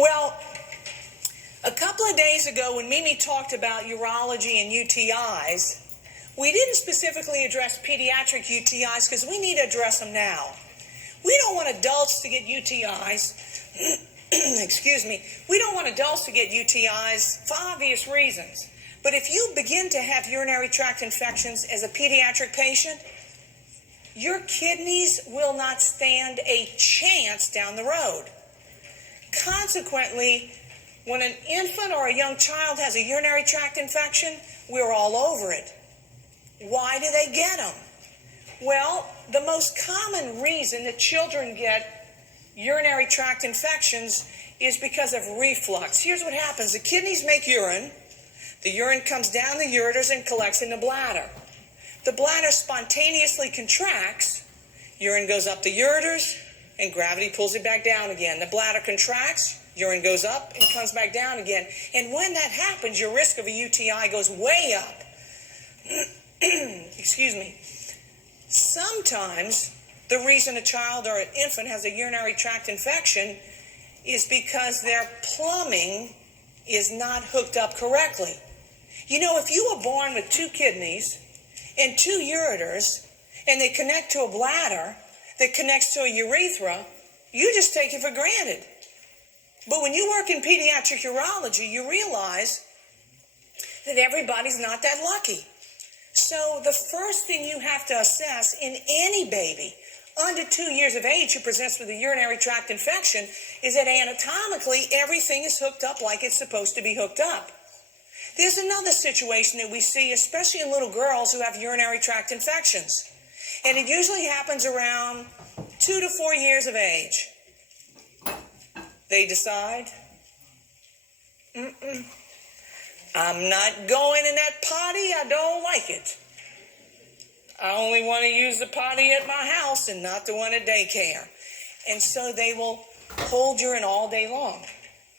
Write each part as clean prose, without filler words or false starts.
Well, a couple of days ago when Mimi talked about urology and UTIs, we didn't specifically address pediatric UTIs because we need to address them now. We don't want adults to get UTIs. Excuse me. We don't want adults to get UTIs for obvious reasons. But if you begin to have urinary tract infections as a pediatric patient, your kidneys will not stand a chance down the road. Consequently, when an infant or a young child has a urinary tract infection, we're all over it. Why do they get them? Well, the most common reason that children get urinary tract infections is because of reflux. Here's what happens. The kidneys make urine. The urine comes down the ureters and collects in the bladder. The bladder spontaneously contracts. Urine goes up the ureters, and gravity pulls it back down again. The bladder contracts. Urine goes up and comes back down again. And when that happens, your risk of a UTI goes way up. Excuse me. Sometimes the reason a child or an infant has a urinary tract infection is because their plumbing is not hooked up correctly. You know, if you were born with 2 kidneys and 2 ureters and they connect to a bladder that connects to a urethra, you just take it for granted. But when you work in pediatric urology, you realize that everybody's not that lucky. So the first thing you have to assess in any baby under 2 years of age who presents with a urinary tract infection is that anatomically everything is hooked up like it's supposed to be hooked up. There's another situation that we see, especially in little girls who have urinary tract infections. And it usually happens around 2 to 4 years of age. They decide, I'm not going in that potty, I don't like it. I only want to use the potty at my house and not the one at daycare. And so they will hold urine all day long.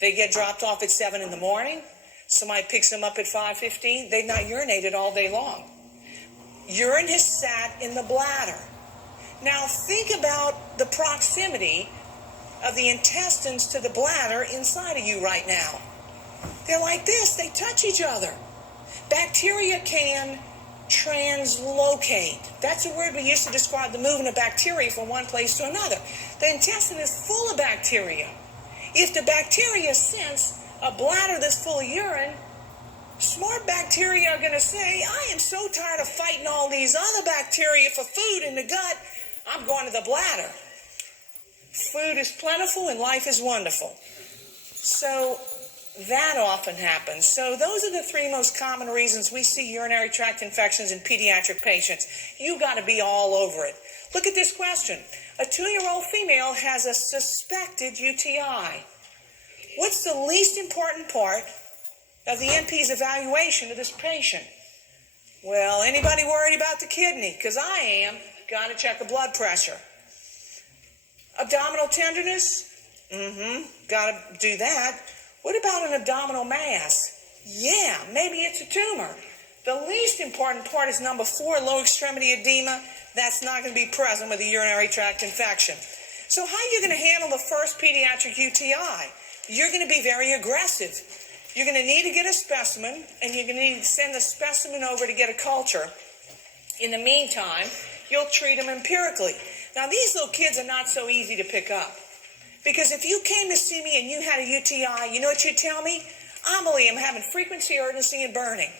They get dropped off at 7 in the morning. Somebody picks them up at 5:15. They've not urinated all day long. Urine has sat in the bladder. Now think about the proximity of the intestines to the bladder inside of you right now. They're like this. They touch each other. Bacteria can translocate. That's a word we used to describe the movement of bacteria from one place to another. The intestine is full of bacteria. If the bacteria sense a bladder that's full of urine, smart bacteria are going to say, I am so tired of fighting all these other bacteria for food in the gut, I'm going to the bladder. Food is plentiful and life is wonderful. So that often happens. So those are the 3 most common reasons we see urinary tract infections in pediatric patients. You got to be all over it. Look at this question. A 2-year-old female has a suspected UTI. What's the least important part of the NP's evaluation of this patient? Well, anybody worried about the kidney? Because I am. Got to check the blood pressure. Abdominal tenderness? Got to do that. What about an abdominal mass? Yeah, maybe it's a tumor. The least important part is number 4, low extremity edema. That's not going to be present with a urinary tract infection. So how are you going to handle the first pediatric UTI? You're going to be very aggressive. You're going to need to get a specimen, and you're going to need to send the specimen over to get a culture. In the meantime, you'll treat them empirically. Now, these little kids are not so easy to pick up. Because if you came to see me and you had a UTI, you know what you'd tell me? Amelie, I'm having frequency, urgency, and burning.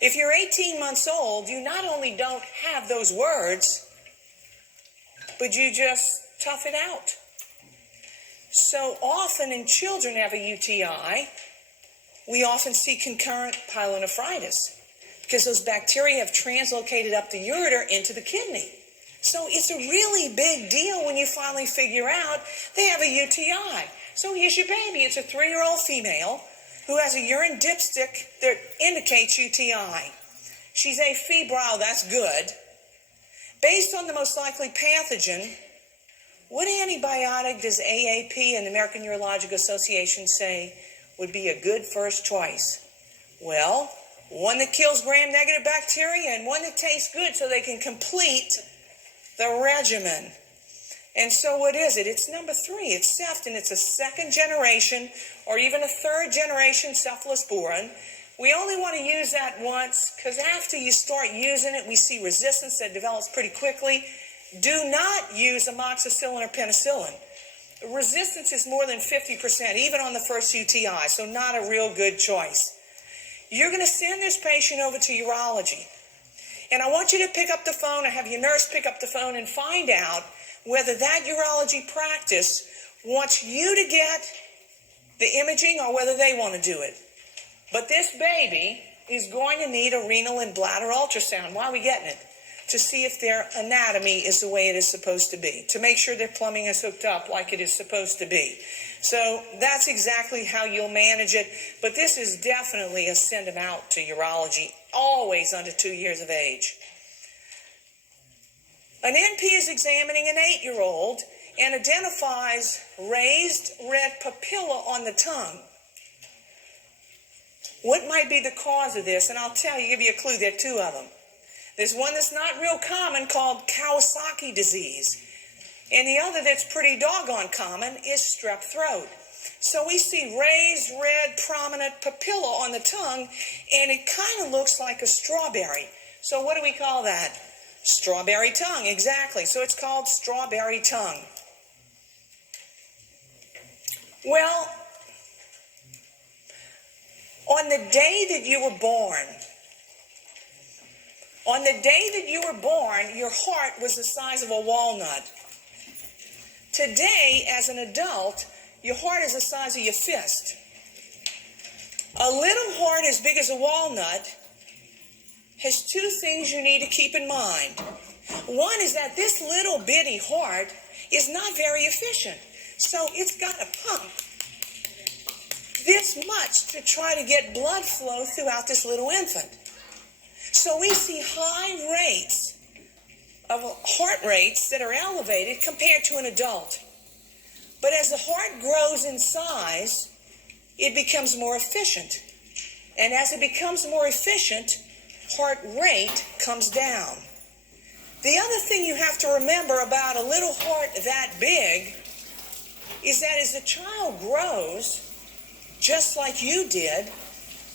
If you're 18 months old, you not only don't have those words, but you just tough it out. So often in children who have a UTI, we often see concurrent pyelonephritis because those bacteria have translocated up the ureter into the kidney. So it's a really big deal when you finally figure out they have a UTI. So here's your baby. It's a 3-year-old female who has a urine dipstick that indicates UTI. She's afebrile, that's good. Based on the most likely pathogen, what antibiotic does AAP and the American Urological Association say would be a good first choice? Well, one that kills gram-negative bacteria and one that tastes good so they can complete the regimen. And so what is it? It's number 3. It's SEFT, and it's a second generation or even a third generation cephalosporin. We only want to use that once because after you start using it, we see resistance that develops pretty quickly. Do not use amoxicillin or penicillin. Resistance is more than 50%, even on the first UTI, so not a real good choice. You're going to send this patient over to urology. And I want you to pick up the phone or have your nurse pick up the phone and find out whether that urology practice wants you to get the imaging or whether they want to do it. But this baby is going to need a renal and bladder ultrasound. Why are we getting it? To see if their anatomy is the way it is supposed to be, to make sure their plumbing is hooked up like it is supposed to be. So that's exactly how you'll manage it. But this is definitely a send them out to urology, always under 2 years of age. An NP is examining an 8-year-old and identifies raised red papilla on the tongue. What might be the cause of this? And I'll give you a clue. There are 2 of them. There's one that's not real common called Kawasaki disease. And the other that's pretty doggone common is strep throat. So we see raised red prominent papilla on the tongue, and it kind of looks like a strawberry. So what do we call that? Strawberry tongue, exactly. So it's called strawberry tongue. Well, on the day that you were born, your heart was the size of a walnut. Today, as an adult, your heart is the size of your fist. A little heart as big as a walnut has 2 things you need to keep in mind. One is that this little bitty heart is not very efficient. So it's got to pump this much to try to get blood flow throughout this little infant. So we see high rates of heart rates that are elevated compared to an adult. But as the heart grows in size, it becomes more efficient. And as it becomes more efficient, heart rate comes down. The other thing you have to remember about a little heart that big is that as the child grows, just like you did,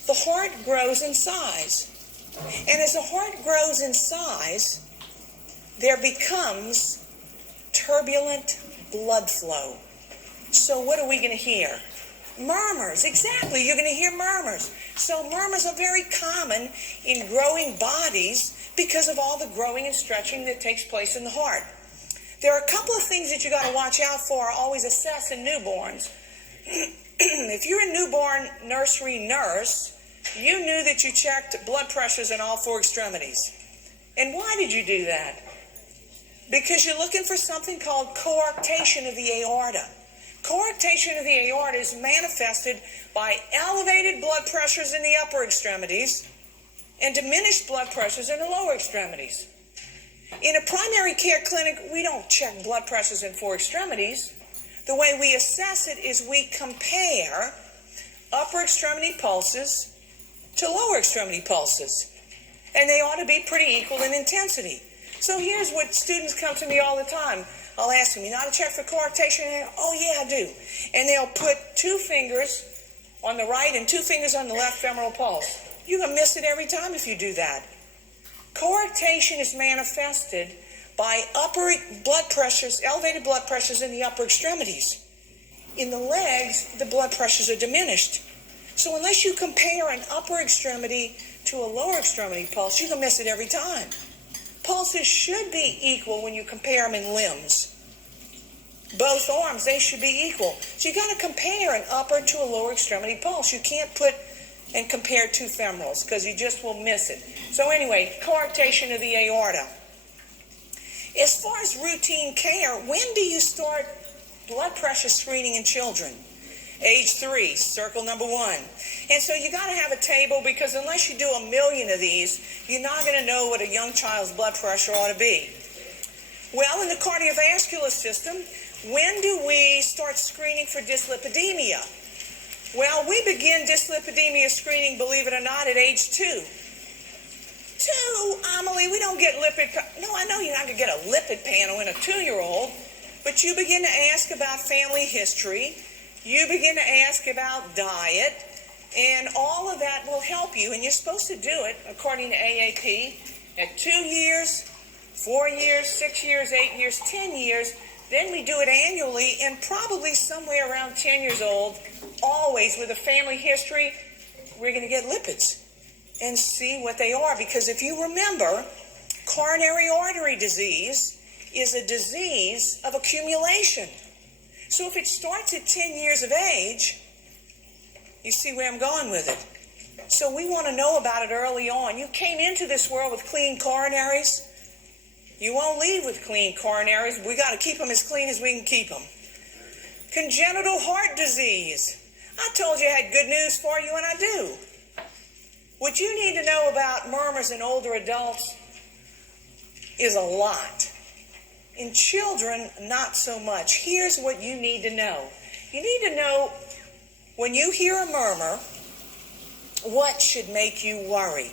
the heart grows in size. And as the heart grows in size, there becomes turbulent blood flow. So what are we going to hear? Murmurs, exactly. You're going to hear murmurs. So murmurs are very common in growing bodies because of all the growing and stretching that takes place in the heart. There are a couple of things that you got to watch out for, always assess in newborns. If you're a newborn nursery nurse, you knew that you checked blood pressures in all 4 extremities. And why did you do that? Because you're looking for something called coarctation of the aorta. Coarctation of the aorta is manifested by elevated blood pressures in the upper extremities and diminished blood pressures in the lower extremities. In a primary care clinic, we don't check blood pressures in 4 extremities. The way we assess it is we compare upper extremity pulses to lower extremity pulses. And they ought to be pretty equal in intensity. So here's what students come to me all the time. I'll ask them, you know how to check for coarctation? And oh, yeah, I do. And they'll put 2 fingers on the right and 2 fingers on the left femoral pulse. You're going to miss it every time if you do that. Coarctation is manifested by upper blood pressures, elevated blood pressures in the upper extremities. In the legs, the blood pressures are diminished. So unless you compare an upper extremity to a lower extremity pulse, you're going to miss it every time. Pulses should be equal when you compare them in limbs. Both arms, they should be equal. So you got to compare an upper to a lower extremity pulse. You can't put and compare 2 femorals because you just will miss it. So anyway, coarctation of the aorta. As far as routine care, when do you start blood pressure screening in children? Age 3, circle number 1. And so you got to have a table because unless you do 1 million of these, you're not going to know what a young child's blood pressure ought to be. Well, in the cardiovascular system, when do we start screening for dyslipidemia? Well, we begin dyslipidemia screening, believe it or not, at age 2. 2, Amelie, we don't get lipid. No, I know you're not going to get a lipid panel in a 2-year-old. But you begin to ask about family history. You begin to ask about diet. And all of that will help you. And you're supposed to do it, according to AAP, at 2 years, 4 years, 6 years, 8 years, 10 years. Then we do it annually, and probably somewhere around 10 years old, always with a family history, we're going to get lipids and see what they are. Because if you remember, coronary artery disease is a disease of accumulation. So if it starts at 10 years of age, you see where I'm going with it. So we want to know about it early on. You came into this world with clean coronaries. You won't leave with clean coronaries. We got to keep them as clean as we can keep them. Congenital heart disease. I told you I had good news for you, and I do. What you need to know about murmurs in older adults is a lot. In children, not so much. Here's what you need to know. You need to know, when you hear a murmur, what should make you worry?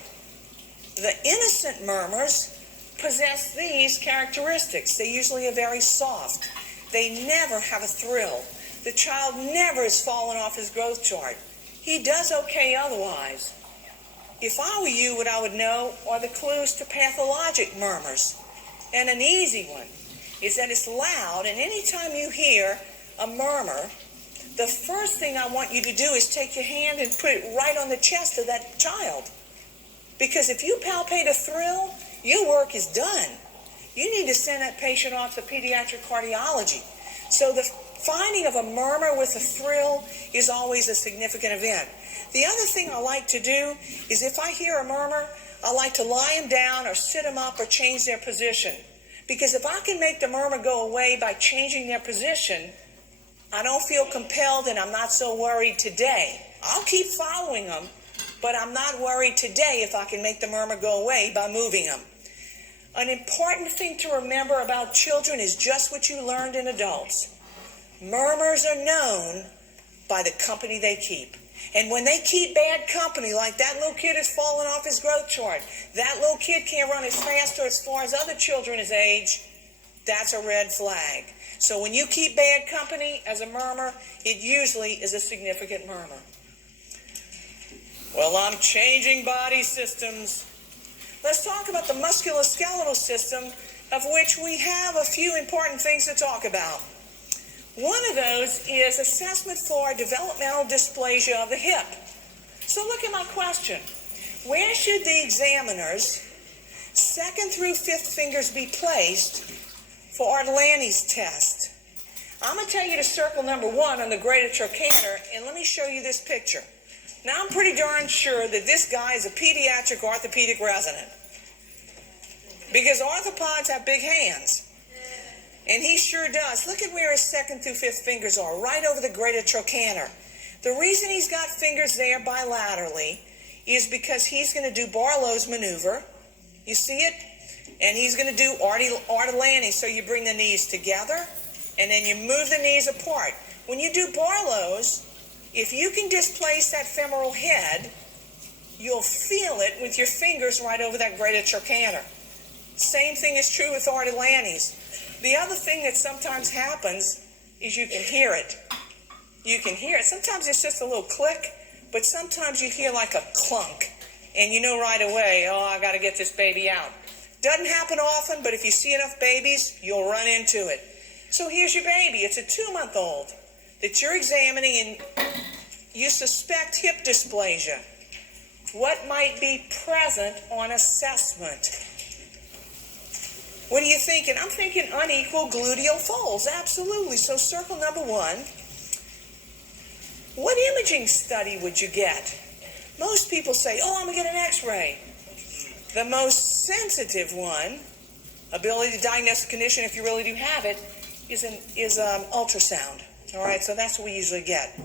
The innocent murmurs possess these characteristics. They usually are very soft. They never have a thrill. The child never has fallen off his growth chart. He does okay otherwise. If I were you, what I would know are the clues to pathologic murmurs. And an easy one is that it's loud, and anytime you hear a murmur, the first thing I want you to do is take your hand and put it right on the chest of that child. Because if you palpate a thrill, your work is done. You need to send that patient off to pediatric cardiology. So the finding of a murmur with a thrill is always a significant event. The other thing I like to do is, if I hear a murmur, I like to lie them down or sit them up or change their position. Because if I can make the murmur go away by changing their position, I don't feel compelled, and I'm not so worried today. I'll keep following them, but I'm not worried today if I can make the murmur go away by moving them. An important thing to remember about children is just what you learned in adults. Murmurs are known by the company they keep. And when they keep bad company, like that little kid has fallen off his growth chart, that little kid can't run as fast or as far as other children his age, that's a red flag. So when you keep bad company as a murmur, it usually is a significant murmur. Well, I'm changing body systems. Let's talk about the musculoskeletal system, of which we have a few important things to talk about. One of those is assessment for developmental dysplasia of the hip. So look at my question. Where should the examiner's second through fifth fingers be placed for Artelani's test? I'm going to tell you to circle number 1 on the greater trochanter, and let me show you this picture. Now, I'm pretty darn sure that this guy is a pediatric orthopedic resident, because orthopods have big hands, and he sure does. Look at where his second through fifth fingers are, right over the greater trochanter. The reason he's got fingers there bilaterally is because he's going to do Barlow's maneuver. You see it? And he's going to do Artelani. So you bring the knees together, and then you move the knees apart. When you do Barlow's, if you can displace that femoral head, you'll feel it with your fingers right over that greater trochanter. Same thing is true with Artelani's. The other thing that sometimes happens is you can hear it. You can hear it. Sometimes it's just a little click, but sometimes you hear like a clunk, and you know right away, oh, I got to get this baby out. Doesn't happen often, but if you see enough babies, you'll run into it. So here's your baby. It's a 2-month-old that you're examining, and you suspect hip dysplasia. What might be present on assessment? What are you thinking? I'm thinking unequal gluteal folds. Absolutely. So circle number 1. What imaging study would you get? Most people say, oh, I'm going to get an x-ray. The most sensitive one, ability to diagnose a condition if you really do have it, is ultrasound. All right, so that's what we usually get.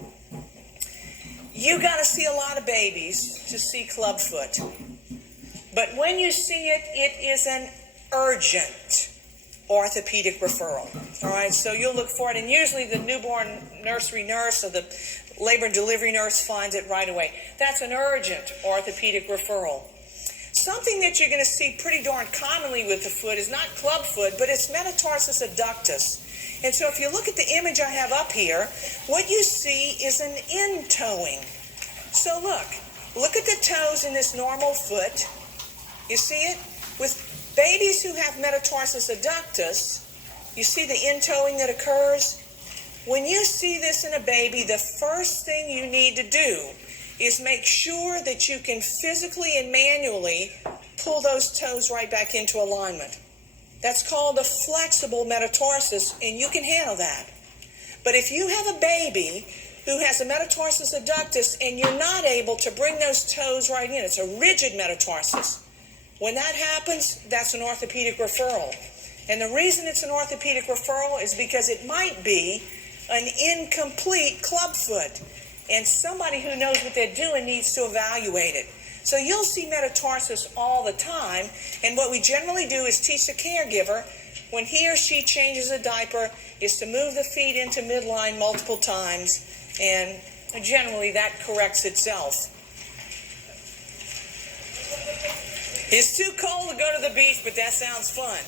You got to see a lot of babies to see clubfoot. But when you see it, it is an urgent orthopedic referral. All right, so you'll look for it, and usually the newborn nursery nurse or the labor and delivery nurse finds it right away. That's an urgent orthopedic referral. something that you're going to see pretty darn commonly with the foot is not club foot, but it's metatarsus adductus. And so if you look at the image I have up here, what you see is an in-toeing. So look at the toes in this normal foot. You see it? With babies who have metatarsus adductus, you see the in-toeing that occurs? When you see this in a baby, the first thing you need to do is make sure that you can physically and manually pull those toes right back into alignment. That's called a flexible metatarsus, and you can handle that. But if you have a baby who has a metatarsus adductus and you're not able to bring those toes right in, it's a rigid metatarsus. When that happens, that's an orthopedic referral. And the reason it's an orthopedic referral is because it might be an incomplete club foot. And somebody who knows what they're doing needs to evaluate it. So you'll see metatarsus all the time, and what we generally do is teach the caregiver, when he or she changes a diaper, is to move the feet into midline multiple times, and generally that corrects itself. It's too cold to go to the beach, but that sounds fun.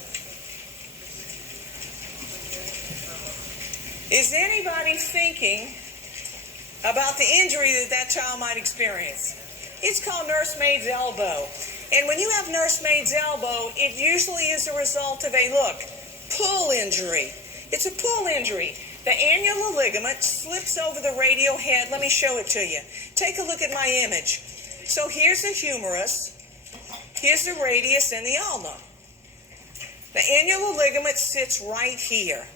Is anybody thinking about the injury that child might experience? It's called nursemaid's elbow. And when you have nursemaid's elbow, it usually is a result of a, pull injury. It's a pull injury. The annular ligament slips over the radial head. Let me show it to you. Take a look at my image. So here's the humerus, here's the radius and the ulna. The annular ligament sits right here.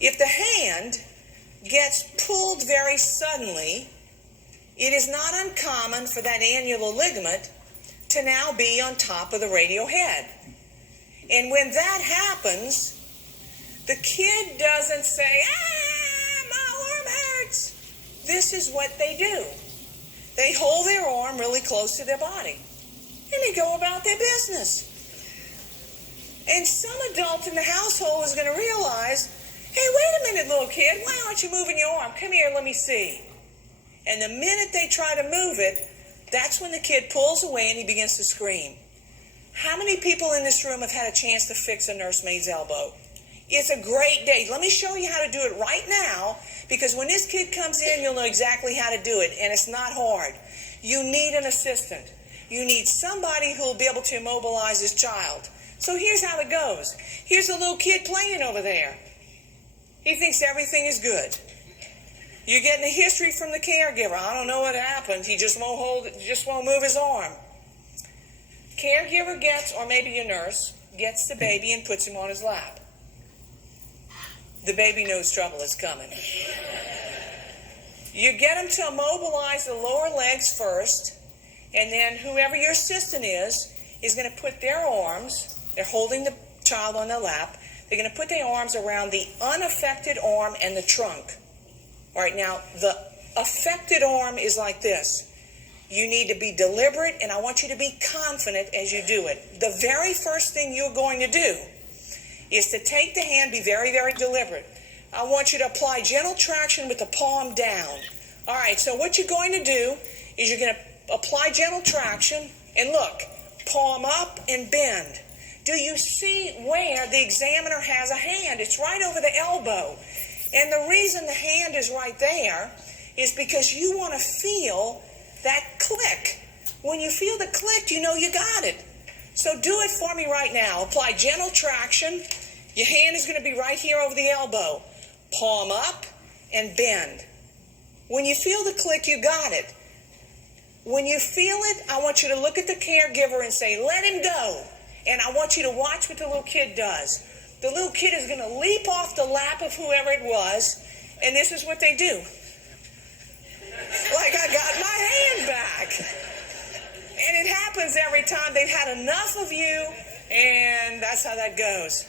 If the hand gets pulled very suddenly, it is not uncommon for that annular ligament to now be on top of the radial head. And when that happens, the kid doesn't say, my arm hurts. This is what they do. They hold their arm really close to their body, and they go about their business. And some adult in the household is going to realize, hey, wait a minute, little kid, why aren't you moving your arm? Come here, let me see. And the minute they try to move it, that's when the kid pulls away and he begins to scream. How many people in this room have had a chance to fix a nursemaid's elbow? It's a great day. Let me show you how to do it right now, because when this kid comes in, you'll know exactly how to do it, and it's not hard. You need an assistant. You need somebody who will be able to immobilize this child. So here's how it goes. Here's a little kid playing over there. He thinks everything is good. You're getting a history from the caregiver. I don't know what happened. He just won't move his arm. Caregiver gets, or maybe your nurse, gets the baby and puts him on his lap. The baby knows trouble is coming. You get him to immobilize the lower legs first, and then whoever your assistant is going to put their arms, they're holding the child on their lap, they're going to put their arms around the unaffected arm and the trunk. All right, now, the affected arm is like this. You need to be deliberate, and I want you to be confident as you do it. The very first thing you're going to do is to take the hand, be very, very deliberate. I want you to apply gentle traction with the palm down. All right, so what you're going to do is you're going to apply gentle traction, and look, palm up and bend. Do you see where the examiner has a hand? It's right over the elbow. And the reason the hand is right there is because you want to feel that click. When you feel the click, you know you got it. So do it for me right now. Apply gentle traction. Your hand is going to be right here over the elbow. Palm up and bend. When you feel the click, you got it. When you feel it, I want you to look at the caregiver and say, let him go. And I want you to watch what the little kid does. The little kid is going to leap off the lap of whoever it was, and this is what they do. Like, I got my hand back. And it happens every time. They've had enough of you, and that's how that goes.